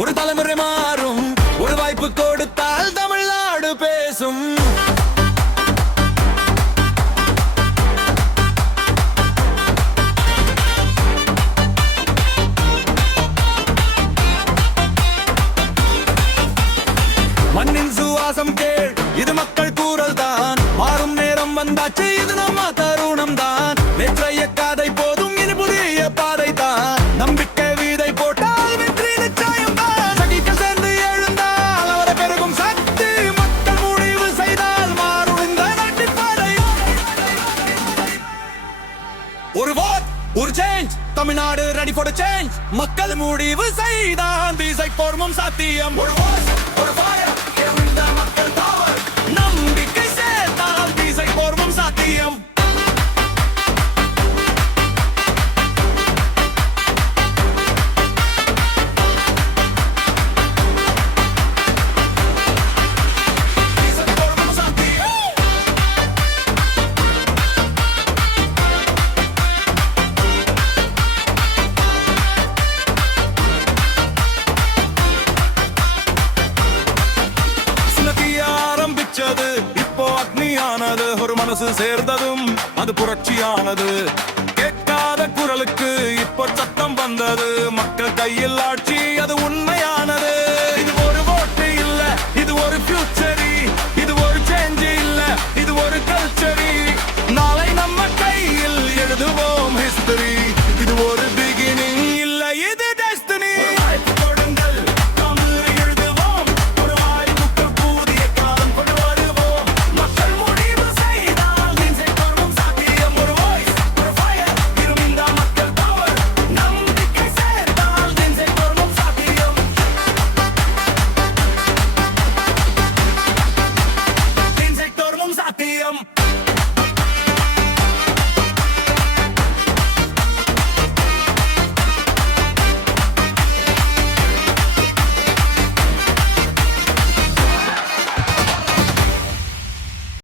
ஒரு தலைமுறை மாறும், ஒரு வாய்ப்பு கொடுத்தால் தமிழ்நாடு பேசும். மண்ணின் சுவாசம் கேள், இது மக்கள் கூறல் தான். மாறும் நேரம் வந்தாச்சு, இது நம்ம தருணம் தான். நேற்றைய கதை போதும், இனி புதிய பாதை தான். நம்பிக்கை வீதை போட்டால் வெற்றி நிச்சயம் தான். சகிக்க சேர்ந்து எழுந்தால் அவரை பெருகும் சக்தி. மக்கள் முடிவு செய்தால் மாறும் இந்த நாட்டின் பாதை. ஒரு vote, ஒரு change, Tamil Nadu ready for change. மக்கள் முடிவு செய்தான் திசை போர்மும் சாத்தியம். ஒரு vote, ஒரு fire, எழுந்த மக்கள் தாவல். நம்பிக்கை சேர்த்தால் திசை போர்மும் சாத்தியம். இப்போ அக்னியானது, ஒரு மனசு சேர்ந்ததும் அது புரட்சியானது. கேட்காத குரலுக்கு இப்போ சத்தம் வந்தது. மக்கள் கையில் ஆட்சி, அது உண்மையான